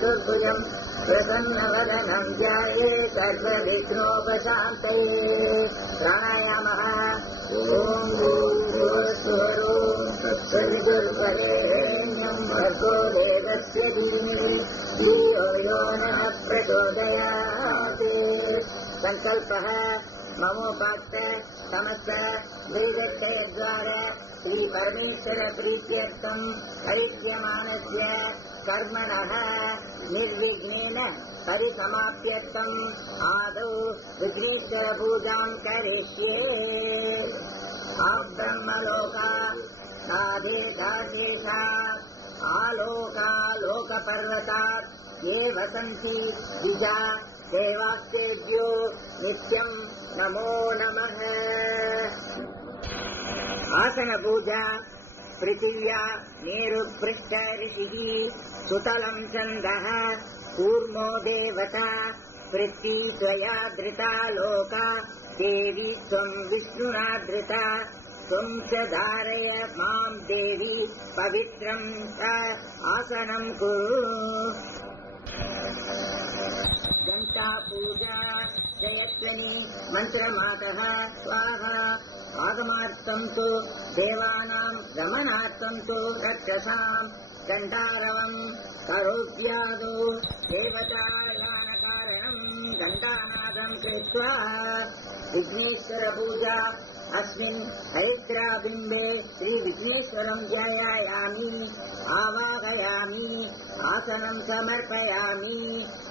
चतुर्भुजम् प्रसन्नवदनं ध्याये सर्वविघ्नोपशान्तये। प्राणायामः। ॐ भूर्भुवस्सुवः तत्सवितुर्वरेण्यं भर्गो देवस्य धीमहि धियो यो नः प्रचोदयात्। संकल्पः ममोपात्त समस्त द्विदक्षयद्वारा श्री परमेश्वर प्रीत्यर्थं हरिष्यमाणस्य कर्मणः निर्विघ्नेन परिसमाप्त्यर्थम् आदौ विघ्नेश्वर पूजां करिष्ये। ब्रह्मलोका साधेशाधेशा आलोका लोकपर्वतात् ये वसन्ति द्विजा देवास्तेभ्यो नित्यं नमो नमः। आसन पूजा। पृथिव्या मेरुपृष्ठ ऋषिः सुतलं छन्दः कूर्मो देवता पृथ्वी स्वया धृता लोका देवी त्वं विष्णुना धृता त्वं च धारय मां देवी पवित्रं च आसनं कुरु। घंटा पूजा। जयत्वनि मंत्रमातः स्वाहा। आगमार्थं तु देवानां गमनार्थं तु रक्षसां गण्डारवं करोत्यादौ देवतायानकारणं गण्डानादं कृत्वा विघ्नेश्वर पूजा। अस्मिन् हरिद्राबिम्बे श्रीविघ्नेश्वरं ध्यायामि आवाहयामि आसनं समर्पयामि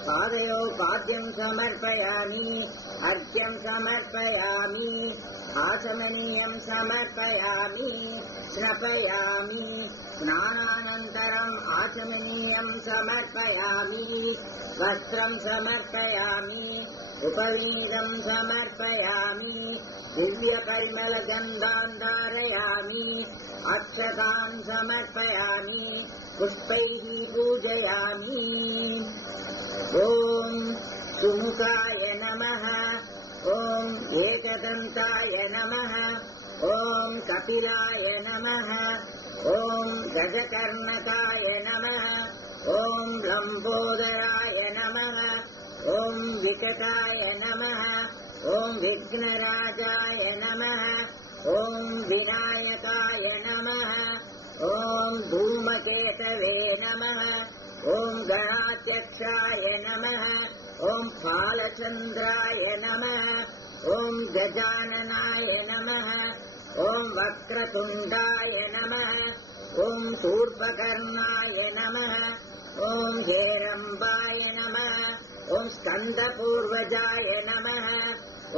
पादयोः पाद्यं समर्पयामि अर्घ्यं समर्पयामि आचमनीयं समर्पयामि स्नपयामि स्नानानन्तरम् आचमनीयं समर्पयामि वस्त्रं समर्पयामि उपवीतं समर्पयामि दिव्यपरिमलगन्धान् धारयामि अक्षतान् समर्पयामि पुष्पैः पूजयामि। ॐ सुमुखाय नमः। ॐ एकदन्ताय नमः। ॐ कपिलाय नमः। ॐ गजकर्णकाय नमः। ॐ लम्बोदराय नमः। ॐ विकटाय नमः। ॐ विघ्नराजाय नमः। ॐ विनायकाय नमः। ॐ धूमकेतवे नमः। ॐ गणाध्यक्षाय नमः। ॐ फालचन्द्राय नमः। ॐ गजाननाय नमः। ॐ वक्रतुण्डाय नमः। ॐ शूर्पकर्णाय नमः। ॐ हेरम्बाय नमः। ॐ स्कन्दपूर्वजाय नमः।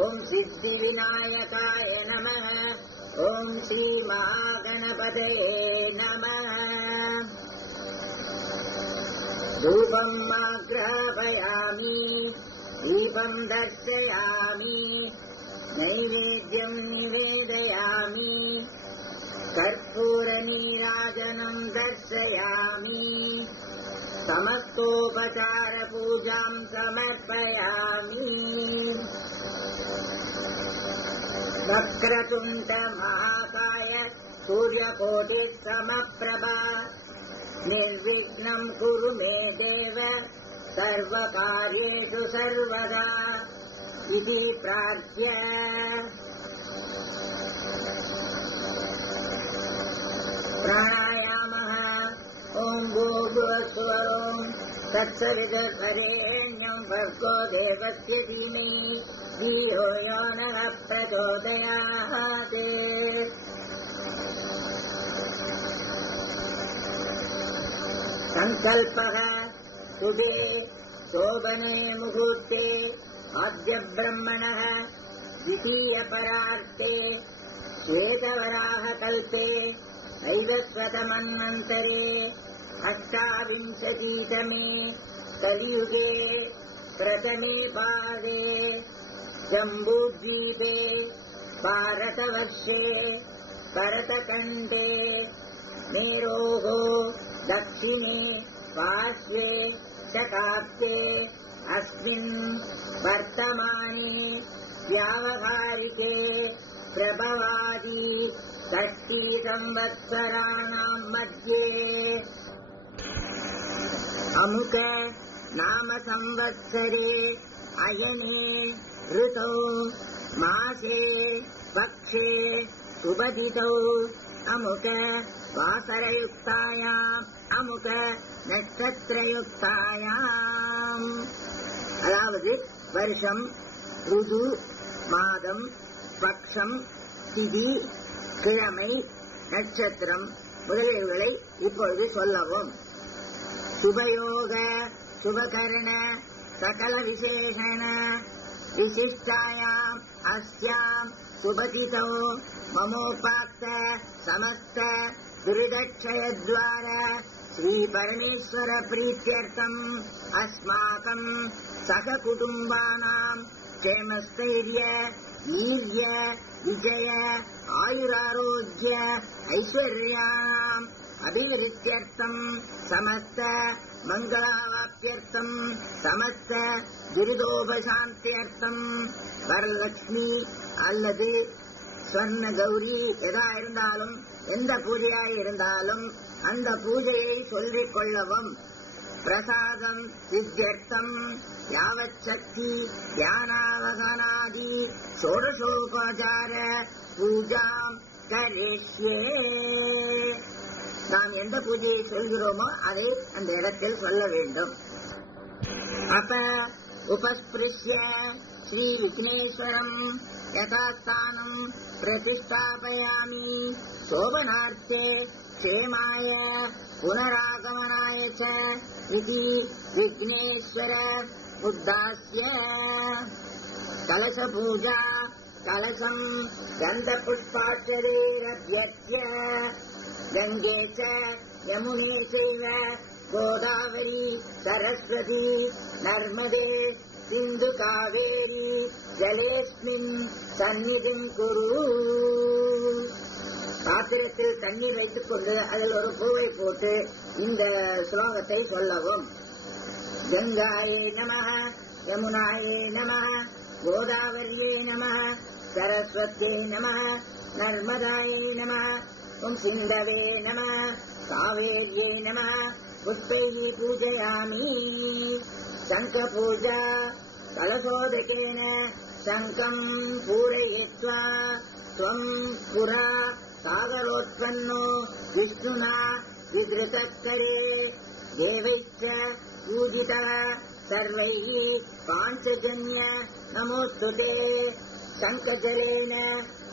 ॐ सिद्धिविनायकाय नमः। ॐ श्रीमहागणपतये नमः। धूपम् आग्रापयामि दीपं दर्शयामि नैवेद्यं निवेदयामि कर्पूरनीराजनं दर्शयामि समस्तोपचारपूजां समर्पयामि। वक्रतुण्डमहाकाय सूर्यकोटिसमप्रभा निर्विघ्नं कुरु मे देव सर्वकार्येषु सर्वदा इति प्रार्थ्य प्राणायामः। ॐ भूर्भुवस्सुवः तत्सवितुर्वरेण्यं भर्गो देवस्य धीमहि धियो यो नः प्रचोदयात्। संकल्पः। शुभे शोभने मुहूर्ते आद्यब्रह्मणः द्वितीयपरार्थे श्वेतवराहकल्पे ऐवस्वतमन्वन्तरे अष्टाविंशतितमे कलियुगे प्रथमे पादे जम्बूद्वीपे भारतवर्षे भरतखण्डे मेरोः दक्षिणे पार्श्वे शकाब्दे अस्मिन् वर्तमाने व्यावहारिके प्रभवादि षष्टि संवत्सराणां मध्ये अमुक नाम संवत्सरे अयने ऋतौ मासे पक्षे सुबदितौ अमुक वासरयुक्तायाम् अमुक नक्षत्रयुक्तायाम् அதாவது வருஷம், ருது, மாதம், பக்ஷம், திதி, கிழமை, நட்சத்திரம் முதலியவைகளை இப்பொழுது சொல்லவும். சுபயோக சுபகரண சகல விசேஷண விசிஷ்டாயாம் அஸ்யாம் சுபதிதோ மமோபாக்த சமஸ்த துரிதக்ஷயத்வார श्री परमेश्वर प्रीत्यर्थम् अस्माकम् सहकुटुम्बानाम् क्षेमस्थैर्य वीर्य विजय आयुरारोग्य ऐश्वर्याणाम् अभिवृद्ध्यर्थम् समस्त मङ्गलावाप्त्यर्थम् समस्त दुरिदोपशान्त्यर्थम् वरलक्ष्मी அல்லது ஸ்வர்ண கௌரி எதா இருந்தாலும் எந்த பூஜையாய் இருந்தாலும் அந்த பூஜையை சொல்லிக் கொள்ளவும். பிரசாதம் சித்தியர்த்தம் யாவத் சக்தி தியானாவகனாதி ஷோடசோபசார பூஜாம் கரிஷ்யே. நாம் எந்த பூஜையை சொல்கிறோமோ அதை அந்த இடத்தில் சொல்ல வேண்டும். அப்ப உபஸ்பிருஷ்ய ஸ்ரீ விக்னேஸ்வரம் யதாஸ்தானம் பிரதிஷ்டாபயாமி சோபனார்த்தே क्षेमाय पुनरागमनाय च इति विघ्नेश्वर उद्दास्य कलशपूजा कलशम् गन्धपुष्पाक्षरैरभ्यर्च्य गङ्गे च यमुने चैव गोदावरी सरस्वती नर्मदे सिन्धु कावेरी जलेऽस्मिन् सन्निधिम् कुरु. பாத்திரத்தில் தண்ணீர் வைத்துக் கொண்டு அதில் ஒரு பூவை போட்டு இந்த ஸ்லோகத்தை சொல்லவும். கங்காயே நமः யமுனாயே நமः கோதாவரியே நமः சரஸ்வத்யை நமः நர்மதாயை நமः சிந்தவே நமः காவேர்யை நமः புஷ்பைः பூஜயாமி. சங்க பூஜா கலசோதகேன சங்கம் பூரயித்வா त्वं पुरा सागरोत्पन्नो विष्णुना विधृतकरे देवैश्च पूजितः सर्वैः पाञ्चजन्य नमोस्तुते. शङ्खजलेन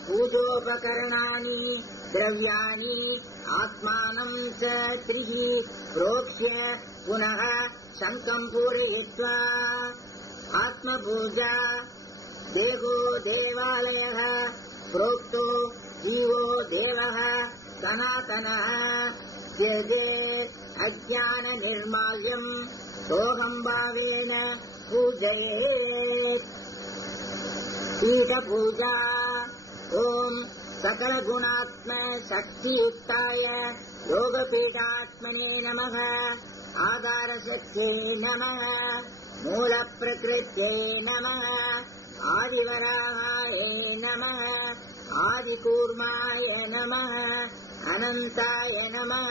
पूजोपकरणानि द्रव्याणि आत्मानं च त्रिः प्रोक्ष्य पुनः शङ्खं पूरयित्वा आत्मपूजा देहो देवालयः प्रोक्तो जीवो देवः सनातनः त्यजे अज्ञान निर्माल्यम् सोऽहम् भावेन पूजयेत्. कीटपूजा ॐ सकल गुणात्म शक्तियुक्ताय योगपीठात्मने नमः. आधारशक्त्यै नमः. मूलप्रकृत्यै नमः. आदिवराहाय नमः. आदिकूर्माय नमः. अनन्ताय नमः.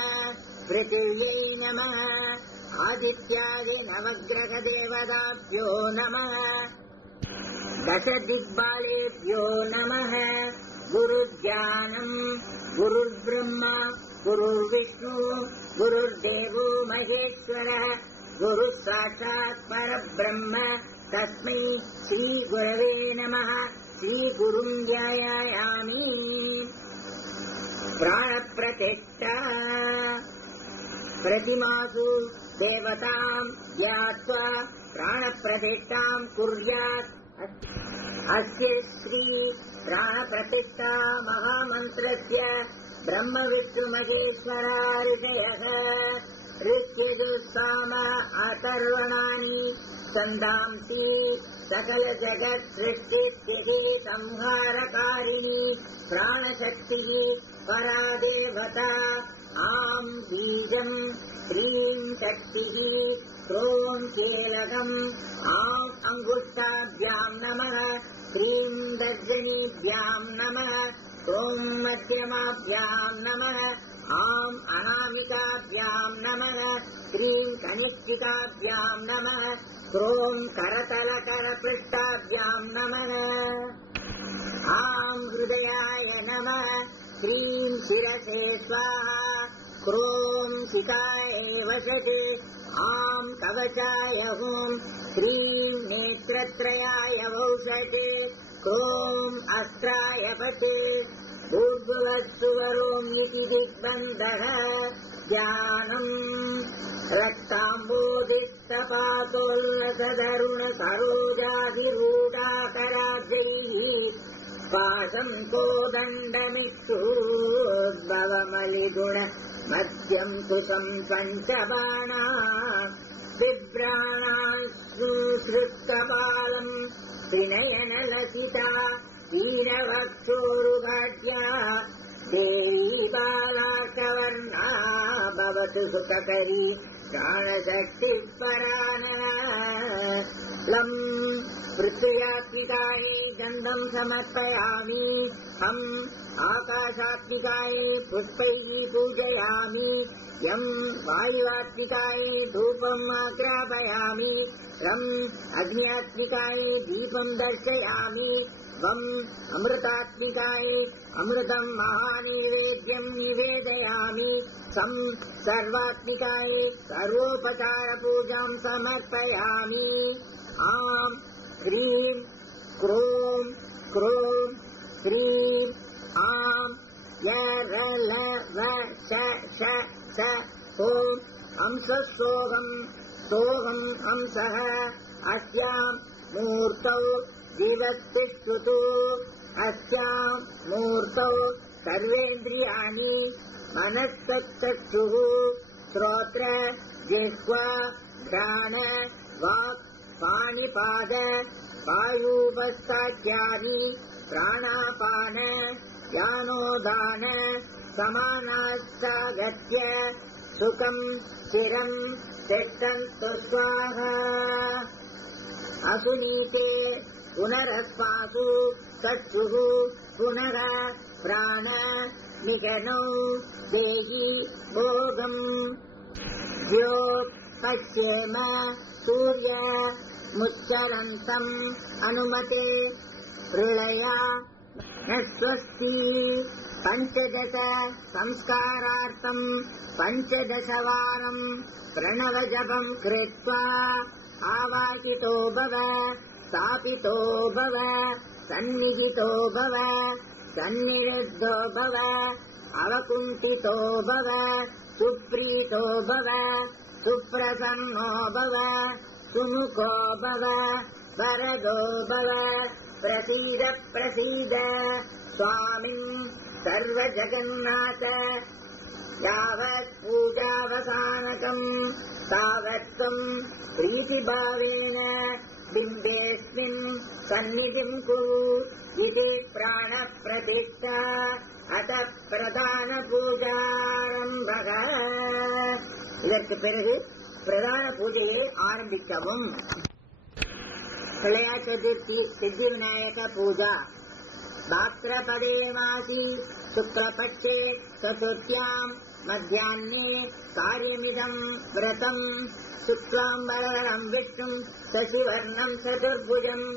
पृथिव्यै नमः. आदित्याय नवग्रहदेवताभ्यो नमः. दशदिग्बालेभ्यो नमः. गुरुर्ज्ञानम् गुरुर्ब्रह्मा गुरुर्विष्णु गुरुर्देवो महेश्वरः गुरुः साक्षात् परब्रह्म तस्मै श्रीगुरवे नमः. श्रीगुरुं ध्यायामि. प्राणप्रतिष्ठा प्रतिमासु देवताम् ध्यात्वा प्राणप्रतिष्ठां कुर्यात्. अस्य श्री प्राणप्रतिष्ठा महामन्त्रस्य ब्रह्मविष्णुमहेश्वरा ऋषयः ऋषिजुस्साम अथर्वणानि छन्दांसि सकल जगत् सृष्टिस्थिति संहारकारिणी प्राणशक्तिः परा देवता. आम् बीजम् ह्रीं शक्तिः क्रों कीलकम् आम् अङ्गुष्ठाभ्याम् नमः. ह्रीं दर्जनीभ्याम् नमः. क्रों मध्यमाभ्याम् नमः. आम् अनामिकाभ्याम् नमः. ह्रीं वृश्चिकाभ्याम् नमः क्रों करतलकरपृष्ठाभ्याम् नमः आं हृदयाय नमः श्रीं शिरसे स्वाहा क्रों शिखाय वसते आं कवचाय हुं श्रीं नेत्रत्रयाय वौषते क्रों अस्त्राय पते ऊर्ध्वस्तु वरोमिति दिग्बन्धः ध्यानम् रक्ताम्बोदिष्टपातोल्लसदरुण सरोजाधिरूढाकराब्जैः पाशं कोदण्डमिक्षुर्भवमलिगुण मध्यं कुशं पञ्चबाणा बिभ्राणाश्रुतपालम् त्रिनयनलसिता वीरवक्षोरुभाज्या देवी बालार्कवर्णा भवतु सुखकरी प्राणशक्तिः परानः लम् पृथ्व्यात्मिकायै गन्धं समर्पयामि हम् आकाशात्मिकायै पुष्पैः पूजयामि यम् वायुवात्मिकायै धूपम् आग्रापयामि रम् अग्न्यात्मिकायै दीपं दर्शयामि वम् अमृतात्मिकायै अमृतम् महानिवेद्यम् निवेदयामि सम् सर्वात्मिकायै सर्वोपचारपूजां समर्पयामि आम् ह्रीं क्रों क्रों श्रीं आं य ॐ हंसः सोऽहम् हंसः अस्यां मूर्तौ दिवस्तिष्ठतु अस्यां मूर्तौ सर्वेन्द्रियाणि मनस्तच्चक्षुः श्रोत्र जिह्वा घ्राण वाक् पाणिपाद वायुपस्थाख्यानि प्राणापान यानोदान समानाश्चागत्य सुखं चिरं तिष्ठन्तु स्वाहा असुनीते पुनरस्मासु चक्षुः पुनः प्राण निगनौ देहि भोगम् द्योपश्येम सूर्य मुच्चरन्तम् अनुमते प्रलया न स्वस्ति पञ्चदश संस्कारार्थम् 15 वारम् प्रणवजपम् कृत्वा आवाहितो भव स्थापितो भव सन्निहितो भव सन्निरुद्धो भव अवकुण्ठितो भव सुप्रीतो भव सुप्रसन्नो भव सुमुखो भव वरदो भव प्रसीद प्रसीद स्वामिन् सर्वजगन्नाथ यावत् पूजावसानकम् तावत्त्वम् प्रीतिभावेन बिम्बेऽस्मिन् सन्निधिम् कुरु इति प्राणप्रतिष्ठा अतः प्रधानपूजारम्भः இதற்கு பிறகு பிரதான பூஜையை ஆரம்பிக்கவும். பிரளய சதுர்த்தி சித்தி விநாயக பூஜா भाद्रपदे मासी शुक्लपक्षे चतुर्थ्याम् मध्याह्ने कार्यमिदम् व्रतम् शुक्लाम्बरधरम् विष्णुम् शशिवर्णम् चतुर्भुजम्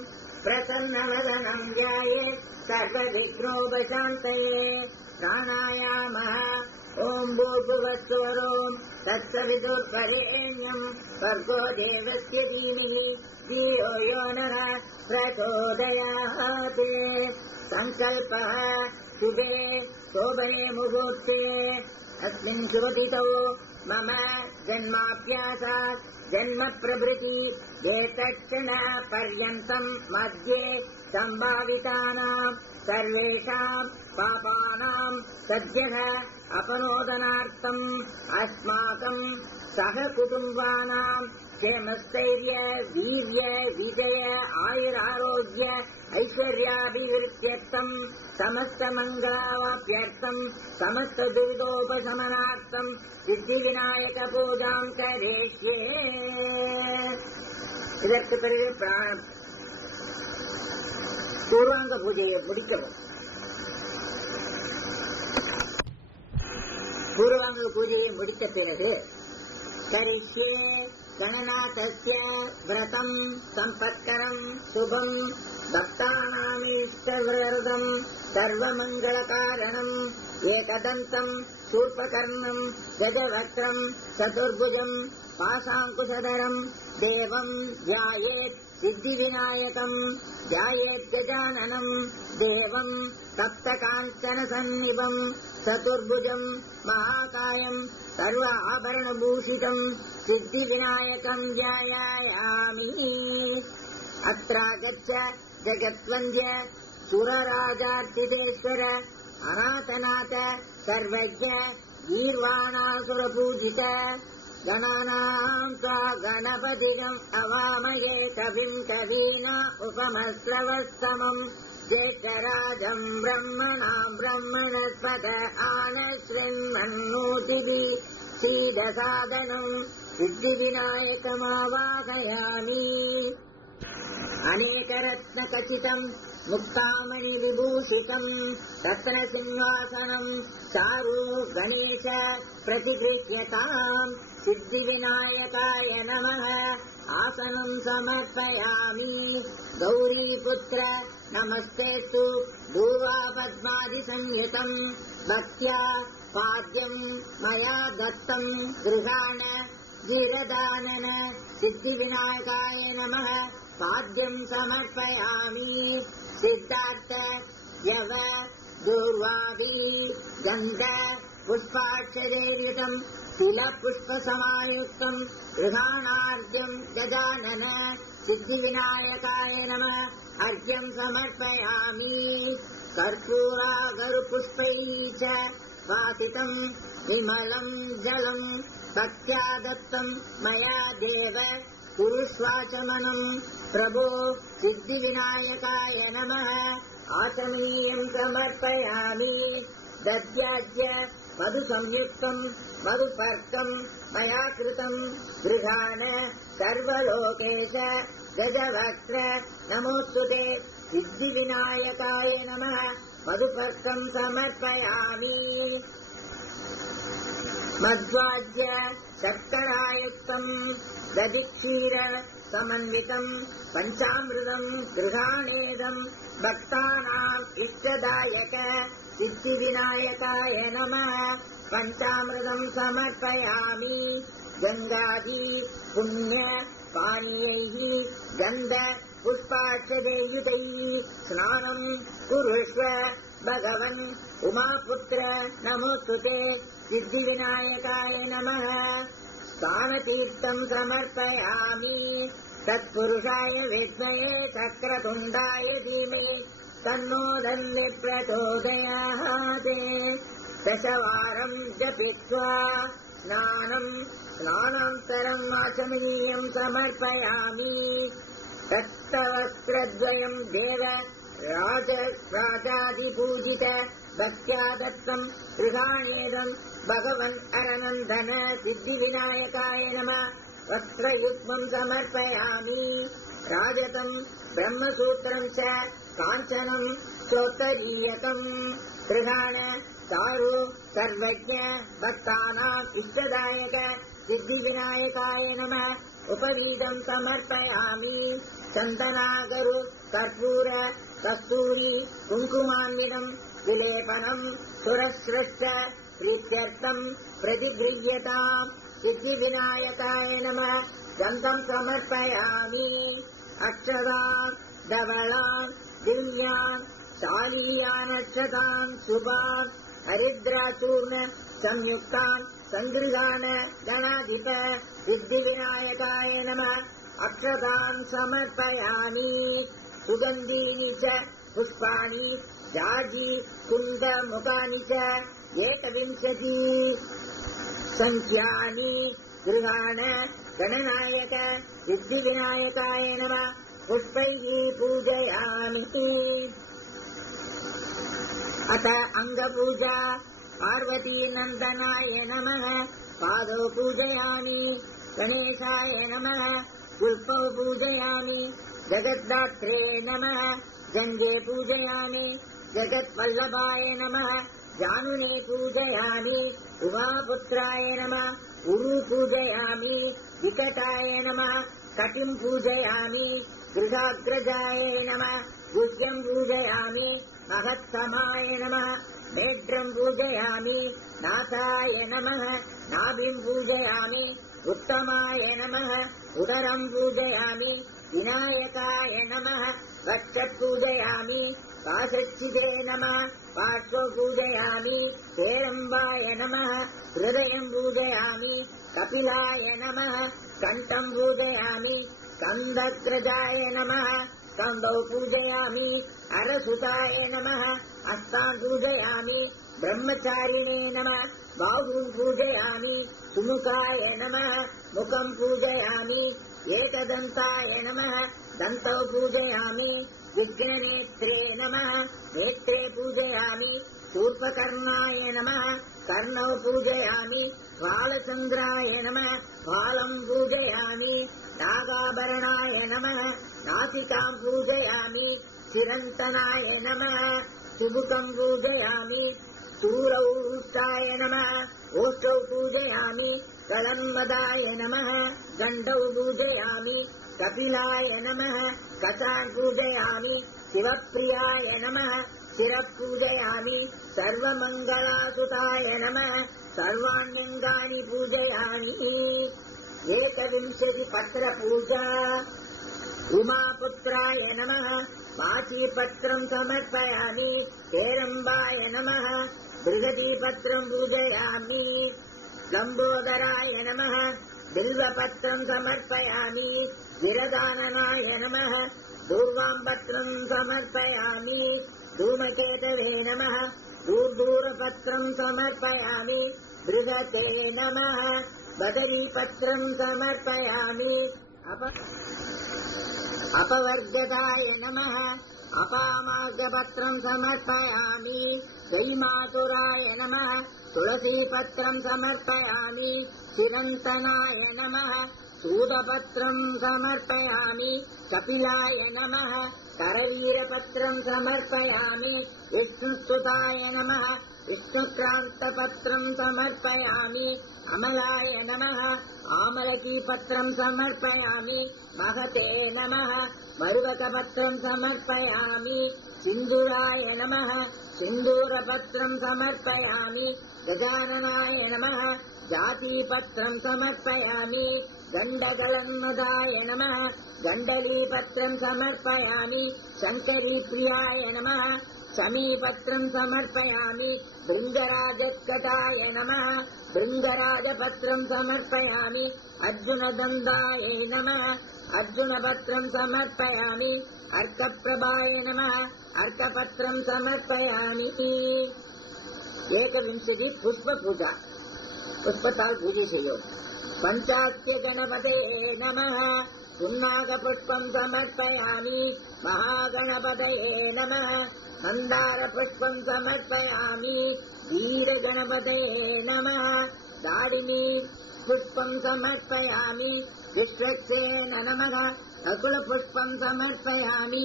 प्रसन्नवदनम् ध्याये सर्वविघ्नोपशान्तये प्राणायामः ओम् भूर्भुवस्वरोम् तत्सविदुर्वरेण्यम् भर्गो देवस्य धीमहि धियो यो नः प्रचोदयात् संकल्पः शुभे शोभने मुहूर्ते अस्मिन् शुभतिथौ मम जन्माभ्यासात् जन्म प्रभृति एतच्चन पर्यन्तम् मध्ये सम्भावितानाम् सर्वेषाम् पापानाम् सद्यः अपनोदनार्थम् अस्माकम् सह कुटुम्बानाम् क्षेमस्थैर्य वीर्य विजय आयुरारोग्य ऐश्वर्याभिवृद्ध्यर्थम् समस्तमङ्गलावाप्यर्थम् समस्तदुरितोपशमनार्थम् सिद्धिविनायकपूजाम् करिष्ये. இதற்கு பிறகு பூர்வாங்க பூஜையை முடிக்கவும். பூர்வாங்க பூஜையை முடித்த பிறகு करिष्ये गणनाथस्य व्रतम् सम्पत्करम् शुभम् भक्तानामीष्टवरदम् सर्वमङ्गलकारणम् एकदन्तम् शूर्पकर्णम् गजवक्त्रम् चतुर्भुजम् पाशाङ्कुशधरम् देवम् ध्यायेत् सिद्धिविनायकम् ध्यायेत् गजाननम् देवम् सप्तकाञ्चनसन्निभम् चतुर्भुजम् महाकायम् सर्व आभरणभूषितम् सिद्धिविनायकम् ध्यायामि। अत्रागच्छ जगत्वन्द्य सुरराजार्चितेश्वर अनाथनाथ सर्वज्ञ गीर्वाणासुरपूजित गणानाम् सा गणपतिगम् अवामये कविम् कवीना उपमश्रवस्तमम् ज्येष्ठराजम् ब्रह्मणाम् ब्रह्मणस्पत आनश्रन्मन्नोतिभिः श्रीदसादनम् सिद्धिविनायकमावाहयामि। अनेकरत्नखचितम् मुक्तामणिविभूषितम् रत्नसिंहासनम् चारु गणेश प्रतिगृह्यताम् सिद्धिविनायकाय नमः आसनम् समर्पयामि। गौरीपुत्र नमस्तेस्तु भूवा पद्मादिसंयुतम् भक्त्या पाद्यम् मया दत्तम् गृहाण गिरदानन सिद्धिविनायकाय नमः पाद्यम् समर्पयामि। सिद्धार्थ यव दूर्वादी गन्ध पुष्पाक्षरैर्युतम् तिलपुष्पसमायुक्तम् गृहाणार्घ्यम् गजानन सिद्धिविनायकाय नमः अर्घ्यम् समर्पयामि। कर्पूरागरुपुष्पैः च वासितम् विमलम् जलम् भक्त्या दत्तम् मया देव कुरुष्वाचमनम् प्रभो सिद्धिविनायकाय नमः आचमनीयम् समर्पयामि। दध्याज्य मधुसंयुक्तम् मधुपर्कम् मया कृतम् गृहाण सर्वलोकेश गजवक्त्र नमोऽस्तुते सिद्धिविनायकाय नमः मधुपर्कम् समर्पयामि। मध्वाज्य शर्करायुक्तम् दधिक्षीर समन्वितम् पञ्चामृतम् गृहाणेदम् भक्तानाम् इष्टदायक सिद्धिविनायकाय नमः पञ्चामृतम् समर्पयामि। गङ्गादि पुण्य पानीयैः गन्ध पुष्पाक्षदैर्युतैः स्नानम् कुरुष्व भगवन् उमापुत्र नमोऽस्तुते सिद्धिविनायकाय नमः स्नानतीर्थम् समर्पयामि। तत्पुरुषाय विद्महे चक्रतुण्डाय धीमहि तन्नो दन्ति प्रचोदयात्। दशवारम् जपित्वा स्नानान्तरम् आचमनीयम् समर्पयामि। रक्तवस्त्रद्वयम् देव राजादिपूजित भक्त्या दत्तम् गृहाणेदम् भगवन् अरनन्दन सिद्धिविनायकाय नमः वस्त्रयुग्मम् समर्पयामि। राजतम् ब्रह्मसूत्रम् च काञ्चनम् श्रोत्तरीयकम् गृहाण चारु सर्वज्ञ भक्तानाम् इष्टदायक सिद्धिविनायकाय नमः उपवीदम् समर्पयामि। चन्दनागरु कर्पूर कस्तूरी कुङ्कुमान्वितम् विलेपनम् सुरश्रश्च प्रीत्यर्थम् प्रतिगृह्यताम् सिद्धिविनायकाय नमः गन्धम् समर्पयामि। अक्षताम् धवलान् दिव्यान् शालीयानक्षतान् शुभान् हरिद्राचूर्ण संयुक्तान् सङ्गृहान् गणाधिप सिद्धिविनायकाय नमः अक्षतान् समर्पयामि। सुगन्धीनि च पुष्पाणि जाजी कुन्दमुखानि च 21 सङ्ख्यानि गृहाण गणनायक सिद्धिविनायकाय नमः पुष्पैः पूजयामि। अथ अङ्गपूजा पार्वतीनन्दनाय नमः पादौ पूजयामि। गणेशाय नमः पुष्पौ पूजयामि। जगद्धात्रे नमः गङ्गे पूजयामि। जगत्वल्लभाय नमः जानुने पूजयामि उमापुत्राय नमः उरु पूजयामि विकटाय नमः कटिं पूजयामि गृहाग्रजाय नमः गुह्यं पूजयामि महत्तमाय नमः नेत्रं पूजयामि नाथाय नमः नाभिं पूजयामि उत्तमाय नमः उदरं पूजयामि विनायकाय नमः वक्षः पूजयामि पाशच्चिदे नमः पार्श्वं पूजयामि हेरम्बाय नमः हृदयं पूजयामि कपिलाय नमः कण्ठं पूजयामि स्कन्दग्रजाय नमः स्कन्दौ पूजयामि अरसुताय नमः हस्तान् पूजयामि ब्रह्मचारिणे नमः बाहुं पूजयामि सुमुखाय नमः मुखं पूजयामि एकदन्ताय नमः दन्तौ पूजयामि विघ्ननेत्रे नमः नेत्रे पूजयामि शूर्पकर्णाय नमः कर्णौ पूजयामि बालचन्द्राय नमः बालं पूजयामि नागाभरणाय नमः नासिकां पूजयामि चिरन्तनाय नमः सुमुखं पूजयामि शूरौष्टाय नमः ओष्ठौ पूजयामि कलन्मदाय नमः गण्डौ पूजयामि कपिलाय नमः कटान् पूजयामि शिवप्रियाय नमः शिरः पूजयामि सर्वमङ्गलासुताय नमः सर्वाण्यङ्गानि पूजयामि एकविंशति पत्रपूजा उमापुत्राय नमः माचीपत्रं समर्पयामि हेरम्बाय नमः बृहदीपत्रं पूजयामि लम्बोदराय नमः बिल्वपत्रं समर्पयामि विरदाननाय नमः दूर्वाम्पत्रं समर्पयामि धूमकेतवे नमः दूरदूरपत्रं समर्पयामि बृहते नमः बदरीपत्रं समर्पयामि अपवर्गदाय नमः अपामार्गपत्रं समर्पयामि जयमातुराय नमः तुलसीपत्रं समर्पयामि चिरन्तनाय नमः सूदपत्रं समर्पयामि कपिलाय नमः करवीरपत्रं समर्पयामि विष्णुस्तुताय नमः विष्णुक्रान्तपत्रं समर्पयामि अमलाय नमः आमलकीपत्रं समर्पयामि महते नमः मरुवकपत्रं समर्पयामि सिन्दूराय नमः सिन्दूरपत्रं समर्पयामि गजाननाय नमः जातीपत्रं समर्पयामि गण्डगलन्मदाय नमः गण्डलीपत्रं समर्पयामि शङ्करीप्रियाय नमः शमीपत्रं समर्पयामि भृङ्गराजकटाय नमः भृङ्गराजपत्रं समर्पयामि अर्जुनदन्दाय नमः अर्जुनपत्रं समर्पयामि अर्कप्रभाय नमः अर्कपत्रं समर्पयामि एकविंशति पुष्पपूजा पुष्पताल पूजा చేయాలి पंचास्य गणपते नमः पुन्नागपुष्पं समर्पयामि महागणपतये नमः मन्दारपुष्पं समर्पयामि वीरगणपतये नमः दाडिनी पुष्पं समर्पयामि विश्वक्सेन नमः अकुलपुष्पं समर्पयामि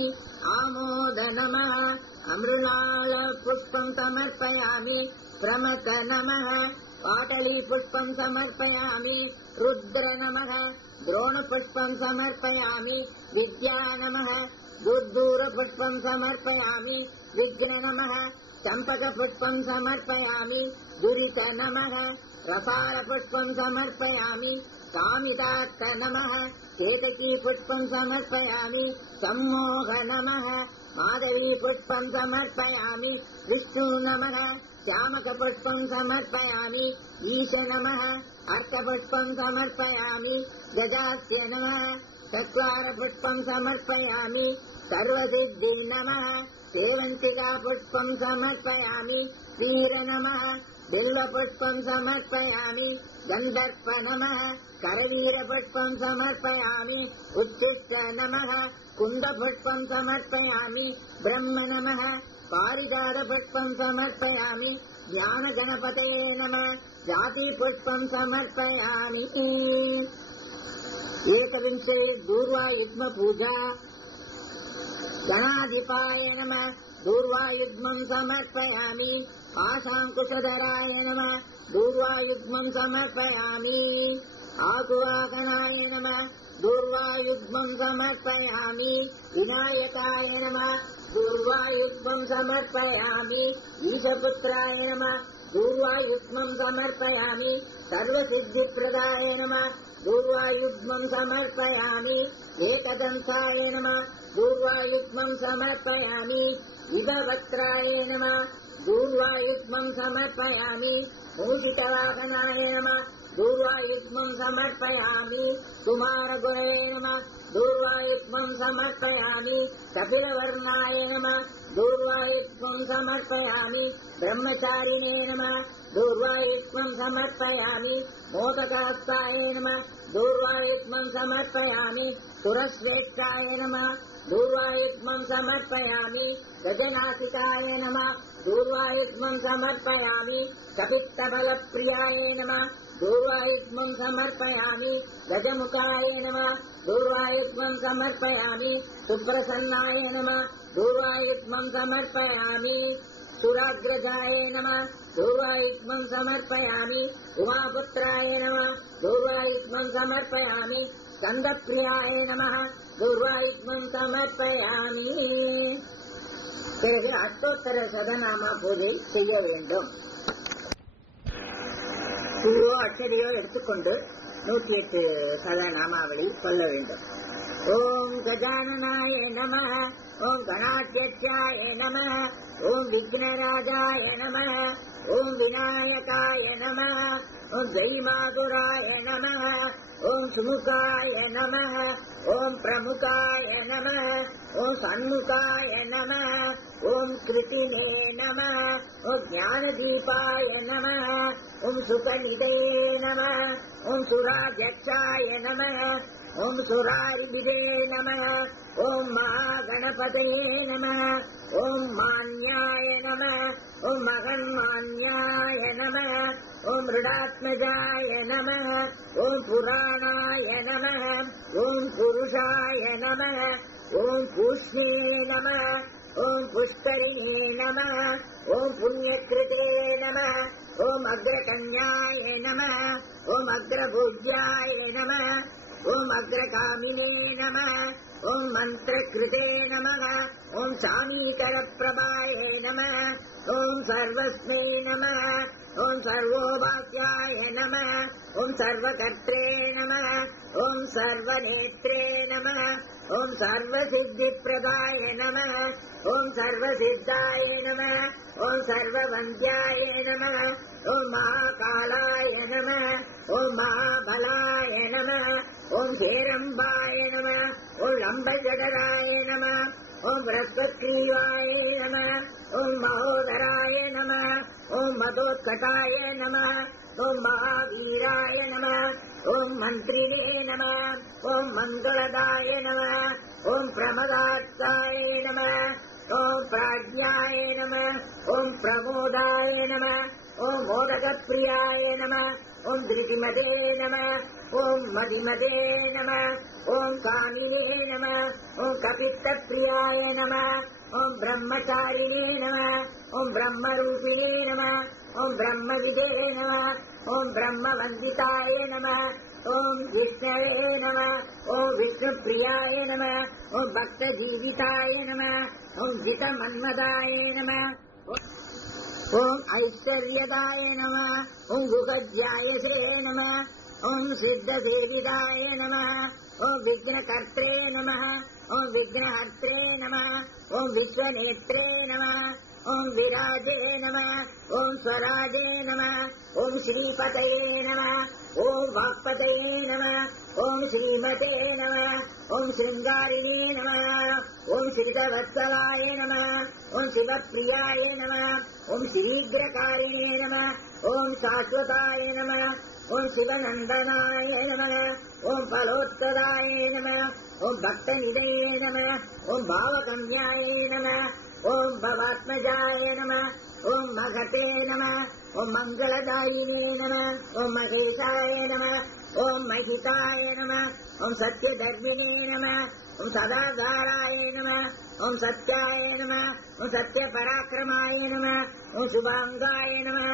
आमोद नमः अमृणालपुष्पं समर्पयामि प्रमथ नमः पाटलीपुष्पं समर्पयामि रुद्र नमः द्रोणपुष्पं समर्पयामि विद्या नमः दूरपुष्पं समर्पयामि विघ्न नमः चम्पकपुष्पं समर्पयामि दुरित नमः रसालपुष्पं समर्पयामि कामितार्थ नमः केतकीपुष्पं समर्पयामि सम्मोह नमः माधवीपुष्पं समर्पयामि विष्णु नमः श्यामकपुष्पं समर्पयामि ईश नमः अर्थपुष्पं समर्पयामि गजास्य नमः चत्वारपुष्पं समर्पयामि सर्वसिद्धि नमः सेवन्तिकापुष्पं समर्पयामि वीर नमः बिल्वपुष्पं समर्पयामि गन्धर्प नमः करवीरपुष्पं समर्पयामि उत्कृष्ट नमः कुन्दपुष्पं समर्पयामि ब्रह्म नमः पारिजातपुष्पं समर्पयामि ज्ञानगणपते नमः जातिपुष्पं समर्पयामि एकविंशति दूर्वायुग्मपूजा गणाधिपाय नमः दूर्वायुग्मं समर्पयामि पाशाङ्कुशधराय नमः दूर्वायुग्मं समर्पयामि आकुवाकनाय नमः दूर्वायुग्मं समर्पयामि विनायकाय नमः दूर्वायुग्मं समर्पयामि ईशपुत्राय नमः दूर्वायुग्मं समर्पयामि सर्वसिद्धिप्रदाय नमः दूर्वायुग्मं समर्पयामि एकदन्ताय नमः दूर्वायुग्मं समर्पयामि विभवक्त्राय नमः दूर्वायुग्मं समर्पयामि मूषिकवाहनाय नमः दूर्वायुग्मं समर्पयामि कुमारगुरवे नमः दूर्वायुग्मं समर्पयामि कपिलवर्णाय नमः दूर्वायुग्मं समर्पयामि ब्रह्मचारिणे नमः दूर्वायुग्मं समर्पयामि मोदकास्ताय नमः दूर्वायुग्मं समर्पयामि सुरश्रेष्ठाय नमः दूर्वायुग्मं समर्पयामि गजनासिकाय नमः दूर्वायुग्मं समर्पयामि कपित्तबलप्रियाय नमः दूर्वायुग्मं समर्पयामि गजमुखाय नमः दूर्वायुग्मं समर्पयामि सुप्रसन्नाय नमः दूर्वायुग्मं समर्पयामि सुराग्रजाय नमः दूर्वायुग्मं समर्पयामि उमापुत्राय नमः दूर्वायुग्मं समर्पयामि स्कन्दप्रियाय नमः दूर्वायुग्मं समर्पयामि பிறகு அஷ்டோத்தர சதநாம பூஜை செய்ய வேண்டும். பூவோ அச்சடியோ எடுத்துக்கொண்டு 108 சதநாமாவளி சொல்ல வேண்டும். ஓம் கஜானனாய நமः ஓம் கணாத்யட்சாய நமः ஓம் விக்னராஜாய நமः ஓம் விநாயகாய நமः ஓம் ஜெய்மாதுராய நமः ஓம் சுமுகாய நமः ஓம் பிரமுகாய நமः ஓம் சண்முகாய நமः ஓம் கிருதிமே நமः ஓம் ஞானதீபாய நமः ஓம் சுகநிதே நமः ஓம் சுராஜட்சாய நமः ஓம் சுராரிபிதே நமः ஓம் மகாகணபதயே நமः ஓம் மான்யாய நமः ஓம் மகன்மான்யாய நமः ஓம் ருடாத்மஜாய நமः ஓம் புராணாய நமः ஓம் புருஷாய நமः ஓம் பூஷ்ணே நமः ஓம் புஷ்கரிணே நமः ஓம் புண்ணியக்ருதே நமः ஓம் அக்ரகன்யாய நமः ஓம் அக்ரபூஜ்யாய நமः ஓம் அக்ரகாமினே நமः ஓம் மந்திரகிருதே நமः ஓம் சாமீகரப்பிரபாய நமः ஓம் சர்வஸ்மை நமः ஓம் சர்வோபாஸ்யாய நமः ஓம் சர்வகர்த்ரே நமः ஓம் சர்வநேத்ரே நமः ஓம் சர்வசித்திப்பிரதாய நமः ஓம் சர்வசித்தாய நமः ஓம் சர்வவந்தியாய நமः ஓம் மகாகாலாய நமः ஓம் மகாபலாய நமः ஓம் சேரம்பாய நமः ஓம் லம்பஜடராய நமः ஓம் பிரஸ்பத்ரீவாய நமः ஓம் மகோதராய நமः ஓம் மதோத்கட்டாய நமः ஓம் மகாவீராய நமः ஓம் மந்திரிணே நமः ஓம் மங்களதாய நமः ஓம் பிரமதார்த்தாய நமः ஓம் பிராஜ்யாய நமः ஓம் பிரமோதாய நமः ஓம் மோதகப்பிரியாய நமः ஓம் திருதிமதே நமः ஓம் மதிமதே நமः ஓம் காமினே நமः ஓம் கபித்தப்பிரியாய நமः ஓம் பிரம்மச்சாரிணே நமः ஓம் பிரம்மரூபிணே நமः ஓம் பிரம்மவிதே நமः ஓம் பிரம்மவந்திதாய நமः ஓம் விஷ்ணவே நமः ஓம் விஷ்ணுப்பிரியாய நமः ஓம் பக்தஜீவிதாய நமः ஓம் ஜிதமன்மதாய நமः ஓம் ஐஸ்வர்யதாய நமः ஓம் குகஜ்யாயசே நமः ஓம் சித்தசேவிதாய நமः ஓம் விக்னகர்த்ரே நமः ஓம் விக்னஹர்த்ரே நமः ஓம் விஸ்வநேத்ரே நமः ஓம் விராஜே நமः ஓம் ஸ்வராஜே நமः ஓம் ஸ்ரீபதயே நமः ஓம் வாக்பதயே நமः ஓம் ஸ்ரீமதே நமः ஓம் ஸ்ருங்காரிணே நமः ஓம் ஸ்ரீதவத்சலாய நமः ஓம் சிவப்பிரியாய நமः ஓம் ஸ்ரீக்ரகாரிணே நமः ஓம் சாஸ்வதாய நமः ॐ शिवनन्दनाय नमः ॐ फलोत्तराय नमः ॐ भक्तनिधये नमः ॐ भावगम्याय नमः ॐ भवात्मजाय नमः ॐ मघटे नमः ॐ मङ्गलदायिने नमः ॐ महेशाय नमः ॐ महिताय नमः ॐ सत्यधर्मिणे नमः ॐ सदाधाराय नमः ॐ सत्याय नमः ॐ सत्यपराक्रमाय नमः ॐ शुभाङ्गाय नमः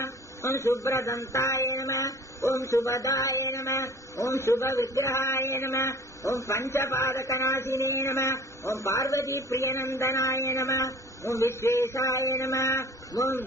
ॐ शुभ्रदन्ताय नमः ॐ शुभदाय नमः ॐ शुभविग्रहाय नमः ॐ पञ्चपादकनाशिने नमः ॐ पार्वतीप्रियनन्दनाय नमः ॐ विश्वेशाय नमः ॐ